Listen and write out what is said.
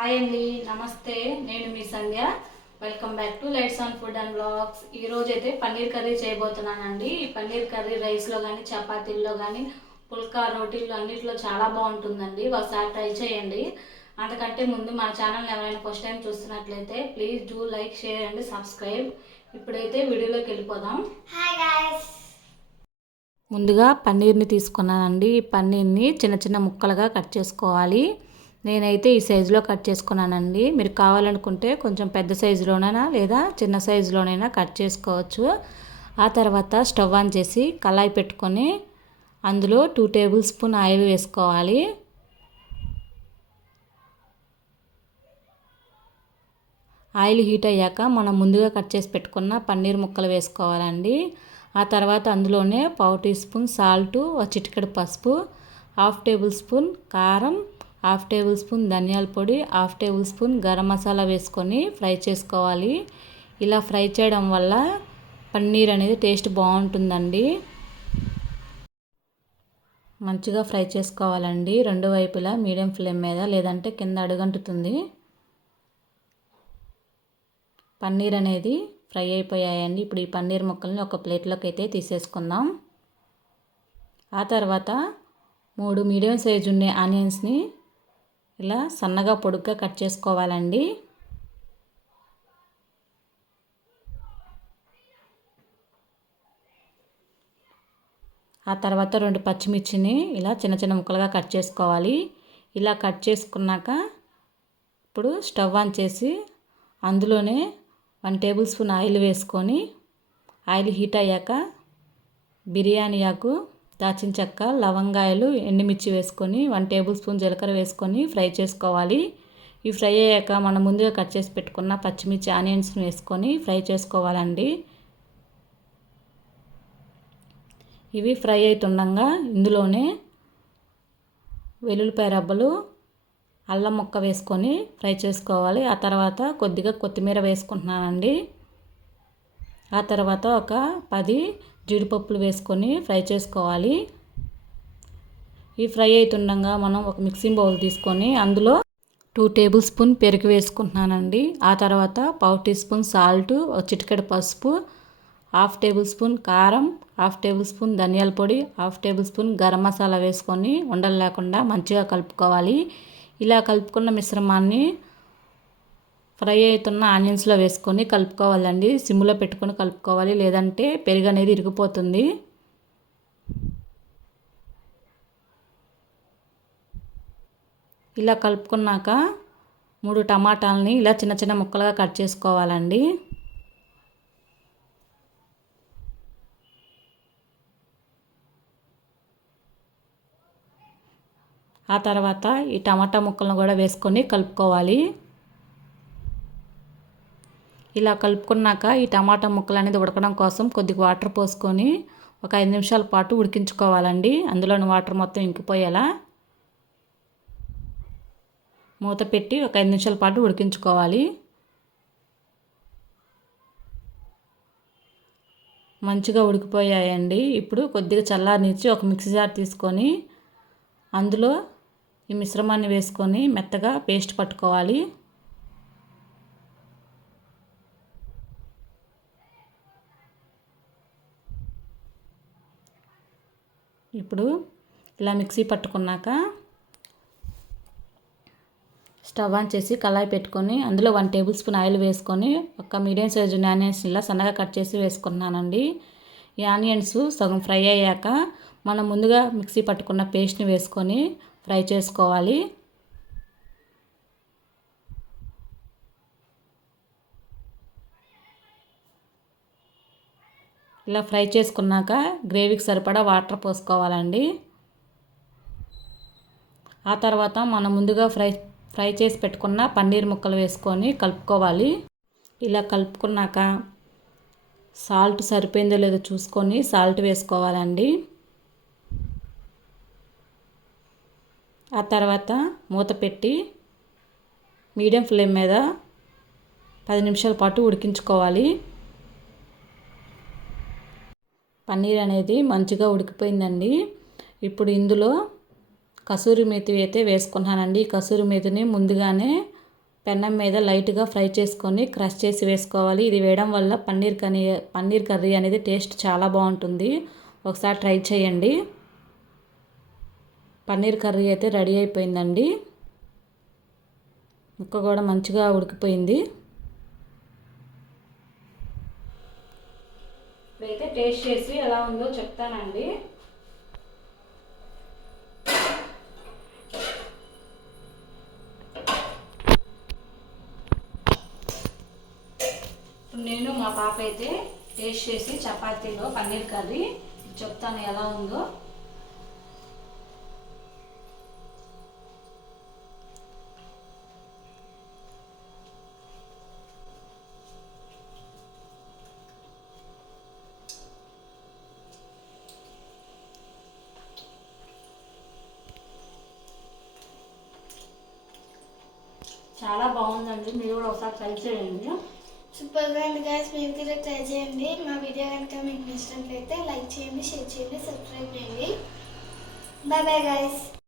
Hi అండి, నమస్తే. నేను మీ Sandhya. Welcome back to lights on food and blogs. ఈరోజు అయితే పన్నీర్ కర్రీ చేయబోతున్నానండి. ఈ పన్నీర్ కర్రీ రైస్లో కానీ చపాతీల్లో కానీ పుల్కా రోటీల్లో అన్నింటిలో చాలా బాగుంటుందండి. ఒకసారి ట్రై చేయండి. అంతకంటే ముందు మన ఛానల్ ఎవరైనా ఫస్ట్ టైం చూస్తున్నట్లయితే please do like, share and subscribe. ఇప్పుడైతే వీడియోలోకి వెళ్ళిపోదాం. Hi guys. ముందుగా పన్నీర్ని తీసుకున్నానండి. ఈ పన్నీర్ని చిన్న చిన్న ముక్కలుగా కట్ చేసుకోవాలి. నేనైతే ఈ సైజులో కట్ చేసుకున్నానండి. మీరు కావాలనుకుంటే కొంచెం పెద్ద సైజులోనైనా లేదా చిన్న సైజులోనైనా కట్ చేసుకోవచ్చు. ఆ తర్వాత స్టవ్ ఆన్ చేసి కళాయి పెట్టుకొని అందులో 2 టేబుల్ స్పూన్ ఆయిల్ వేసుకోవాలి. ఆయిల్ హీట్ అయ్యాక మనం ముందుగా కట్ చేసి పెట్టుకున్న పన్నీర్ ముక్కలు వేసుకోవాలండి. ఆ తర్వాత అందులోనే 1/2 టీ స్పూన్ సాల్టు, చిటికెడు పసుపు, 1/2 టేబుల్ స్పూన్ కారం, 1/2 టేబుల్ స్పూన్ ధనియాల పొడి, 1/2 టేబుల్ స్పూన్ గరం మసాలా వేసుకొని ఫ్రై చేసుకోవాలి. ఇలా ఫ్రై చేయడం వల్ల పన్నీర్ అనేది టేస్ట్ బాగుంటుందండి. మంచిగా ఫ్రై చేసుకోవాలండి రెండు వైపులా మీడియం ఫ్లేమ్ మీద, లేదంటే కింద అడుగంటుతుంది. పన్నీర్ అనేది ఫ్రై అయిపోయాయండి. ఇప్పుడు ఈ పన్నీర్ ముక్కల్ని ఒక ప్లేట్లోకి అయితే తీసేసుకుందాం. ఆ తర్వాత 3 మీడియం సైజు ఉండే ఆనియన్స్ని ఇలా సన్నగా పొడుగ్గా కట్ చేసుకోవాలండి. ఆ తర్వాత 2 పచ్చిమిర్చిని ఇలా చిన్న చిన్న ముక్కలుగా కట్ చేసుకోవాలి. ఇలా కట్ చేసుకున్నాక ఇప్పుడు స్టవ్ ఆన్ చేసి అందులోనే 1 టేబుల్ స్పూన్ ఆయిల్ వేసుకొని ఆయిల్ హీట్ అయ్యాక బిర్యానీ ఆకు, దాల్చిన చెక్క, లవంగాయలు, ఎండుమిర్చి వేసుకొని 1 టేబుల్ స్పూన్ జీలకర్ర వేసుకొని ఫ్రై చేసుకోవాలి. ఈ ఫ్రై అయ్యాక మనం ముందుగా కట్ చేసి పెట్టుకున్న పచ్చిమిర్చి ఆనియన్స్ని వేసుకొని ఫ్రై చేసుకోవాలండి. ఇవి ఫ్రై అవుతుండగా ఇందులోనే వెల్లుల్లిపాయ రబ్బలు, అల్లం ముక్క వేసుకొని ఫ్రై చేసుకోవాలి. ఆ తర్వాత కొద్దిగా కొత్తిమీర వేసుకుంటున్నానండి. ఆ తర్వాత ఒక 10 జీడిపప్పులు వేసుకొని ఫ్రై చేసుకోవాలి. ఈ ఫ్రై అవుతుండగా మనం ఒక మిక్సింగ్ బౌల్ తీసుకొని అందులో 2 టేబుల్ స్పూన్ పెరుగు వేసుకుంటున్నానండి. ఆ తర్వాత 1/2 టీ స్పూన్ సాల్టు, చిటికెడు పసుపు, 1/2 టేబుల్ స్పూన్ కారం, 1/2 టేబుల్ స్పూన్ ధనియాల పొడి, 1/2 టేబుల్ స్పూన్ గరం మసాలా వేసుకొని ఉండలు లేకుండా మంచిగా కలుపుకోవాలి. ఇలా కలుపుకున్న మిశ్రమాన్ని ఫ్రై అవుతున్న ఆనియన్స్లో వేసుకొని కలుపుకోవాలండి. సిమ్లో పెట్టుకొని కలుపుకోవాలి, లేదంటే పెరుగు అనేది ఇరిగిపోతుంది. ఇలా కలుపుకున్నాక 3 టమాటాలని ఇలా చిన్న చిన్న ముక్కలుగా కట్ చేసుకోవాలండి. ఆ తర్వాత ఈ టమాటా ముక్కలను కూడా వేసుకొని కలుపుకోవాలి. ఇలా కలుపుకున్నాక ఈ టమాటా ముక్కలు అనేది ఉడకడం కోసం కొద్దిగా వాటర్ పోసుకొని ఒక 5 నిమిషాల పాటు ఉడికించుకోవాలండి. అందులోని వాటర్ మొత్తం ఇంకిపోయేలా మూత పెట్టి ఒక 5 నిమిషాల పాటు ఉడికించుకోవాలి. మంచిగా ఉడికిపోయాయండి. ఇప్పుడు కొద్దిగా చల్లారనిచ్చి ఒక మిక్సీ జార్ తీసుకొని అందులో ఈ మిశ్రమాన్ని వేసుకొని మెత్తగా పేస్ట్ పట్టుకోవాలి. ఇప్పుడు ఇలా మిక్సీ పట్టుకున్నాక స్టవ్ ఆన్ చేసి కళాయి పెట్టుకొని అందులో 1 టేబుల్ స్పూన్ ఆయిల్ వేసుకొని ఒక మీడియం సైజు ఆనియన్స్ ఇలా సన్నగా కట్ చేసి వేసుకున్నానండి. ఈ ఆనియన్స్ సగం ఫ్రై అయ్యాక మనం ముందుగా మిక్సీ పట్టుకున్న పేస్ట్ని వేసుకొని ఫ్రై చేసుకోవాలి. ఇలా ఫ్రై చేసుకున్నాక గ్రేవీకి సరిపడా వాటర్ పోసుకోవాలండి. ఆ తర్వాత మనం ముందుగా ఫ్రై చేసి పెట్టుకున్న పన్నీర్ ముక్కలు వేసుకొని కలుపుకోవాలి. ఇలా కలుపుకున్నాక సాల్ట్ సరిపోయిందో లేదో చూసుకొని సాల్ట్ వేసుకోవాలండి. ఆ తర్వాత మూత పెట్టి మీడియం ఫ్లేమ్ మీద 10 నిమిషాల పాటు ఉడికించుకోవాలి. పన్నీర్ అనేది మంచిగా ఉడికిపోయిందండి. ఇప్పుడు ఇందులో కసూరి మేతి అయితే వేసుకున్నానండి. కసూరి మేతిని ముందుగానే పెన్నం మీద లైట్గా ఫ్రై చేసుకొని క్రష్ చేసి వేసుకోవాలి. ఇది వేయడం వల్ల పన్నీర్ కర్రీ అనేది టేస్ట్ చాలా బాగుంటుంది. ఒకసారి ట్రై చేయండి. పన్నీర్ కర్రీ అయితే రెడీ అయిపోయిందండి. ముక్క కూడా మంచిగా ఉడికిపోయింది. ఇప్పుడైతే టేస్ట్ చేసి ఎలా ఉందో చెప్తానండి. నేను మా పాప అయితే టేస్ట్ చేసి చపాతీలో పన్నీర్ కర్రీ చెప్తాను ఎలా ఉందో. చాలా బాగుందండి. మీరు కూడా ఒకసారి ట్రై చేయండి. సూపర్గా ఉంది గైస్. మీరు కూడా ట్రై చేయండి. మా వీడియో కనుక మీకు నచ్చినట్లయితే లైక్ చేయండి, షేర్ చేయండి, సబ్స్క్రైబ్ చేయండి. Bye bye guys.